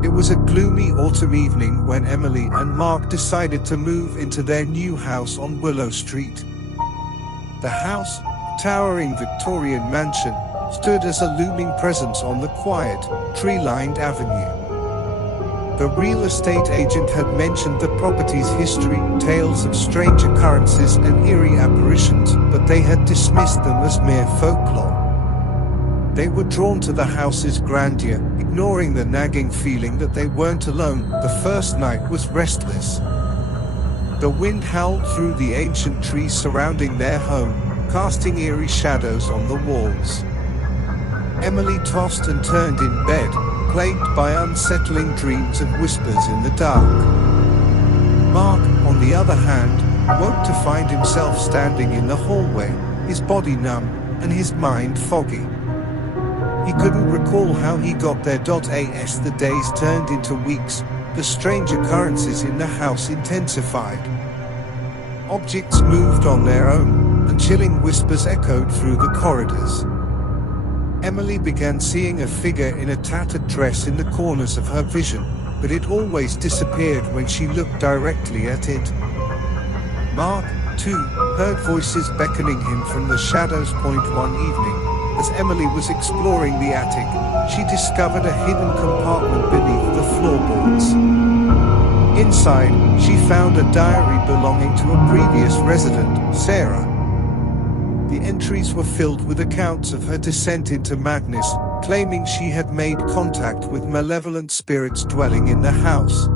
It was a gloomy autumn evening when Emily and Mark decided to move into their new house on Willow Street. The house, a towering Victorian mansion, stood as a looming presence on the quiet, tree-lined avenue. The real estate agent had mentioned the property's history, tales of strange occurrences and eerie apparitions, but they had dismissed them as mere folklore. They were drawn to the house's grandeur, ignoring the nagging feeling that they weren't alone. The first night was restless. The wind howled through the ancient trees surrounding their home, casting eerie shadows on the walls. Emily tossed and turned in bed, plagued by unsettling dreams and whispers in the dark. Mark, on the other hand, woke to find himself standing in the hallway, his body numb, and his mind foggy. He couldn't recall how he got there. As the days turned into weeks, the strange occurrences in the house intensified. Objects moved on their own, and chilling whispers echoed through the corridors. Emily began seeing a figure in a tattered dress in the corners of her vision, but it always disappeared when she looked directly at it. Mark, too, heard voices beckoning him from the shadows. One evening, as Emily was exploring the attic, she discovered a hidden compartment beneath the floorboards. Inside, she found a diary belonging to a previous resident, Sarah. The entries were filled with accounts of her descent into madness, claiming she had made contact with malevolent spirits dwelling in the house.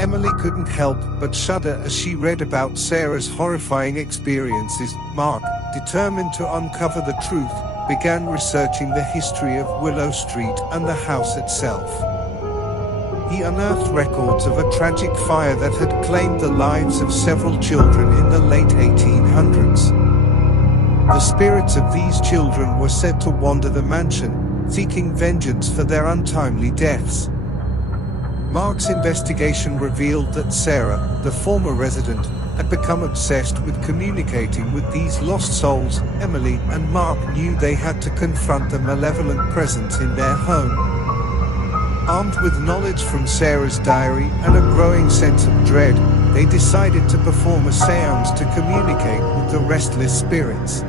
Emily couldn't help but shudder as she read about Sarah's horrifying experiences. Mark, determined to uncover the truth, began researching the history of Willow Street and the house itself. He unearthed records of a tragic fire that had claimed the lives of several children in the late 1800s. The spirits of these children were said to wander the mansion, seeking vengeance for their untimely deaths. Mark's investigation revealed that Sarah, the former resident, had become obsessed with communicating with these lost souls. Emily and Mark knew they had to confront the malevolent presence in their home. Armed with knowledge from Sarah's diary and a growing sense of dread, they decided to perform a séance to communicate with the restless spirits.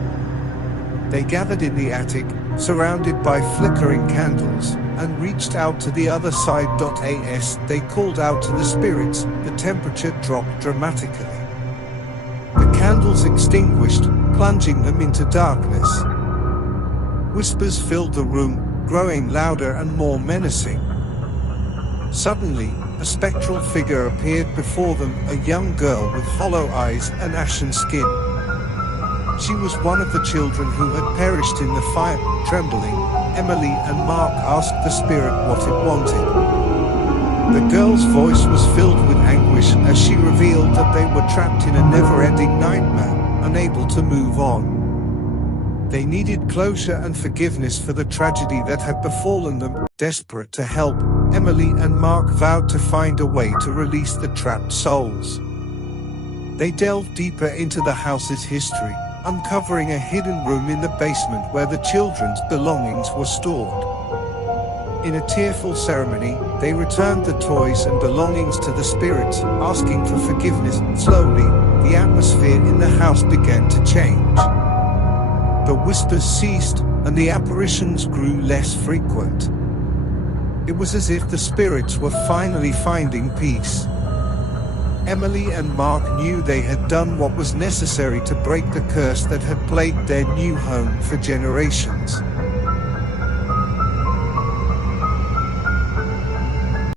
They gathered in the attic, surrounded by flickering candles, and reached out to the other side. As they called out to the spirits, the temperature dropped dramatically. The candles extinguished, plunging them into darkness. Whispers filled the room, growing louder and more menacing. Suddenly, a spectral figure appeared before them, a young girl with hollow eyes and ashen skin. She was one of the children who had perished in the fire. Trembling, Emily and Mark asked the spirit what it wanted. The girl's voice was filled with anguish as she revealed that they were trapped in a never-ending nightmare, unable to move on. They needed closure and forgiveness for the tragedy that had befallen them. Desperate to help, Emily and Mark vowed to find a way to release the trapped souls. They delved deeper into the house's history, uncovering a hidden room in the basement where the children's belongings were stored. In a tearful ceremony, they returned the toys and belongings to the spirits, asking for forgiveness. Slowly, the atmosphere in the house began to change. The whispers ceased, and the apparitions grew less frequent. It was as if the spirits were finally finding peace. Emily and Mark knew they had done what was necessary to break the curse that had plagued their new home for generations.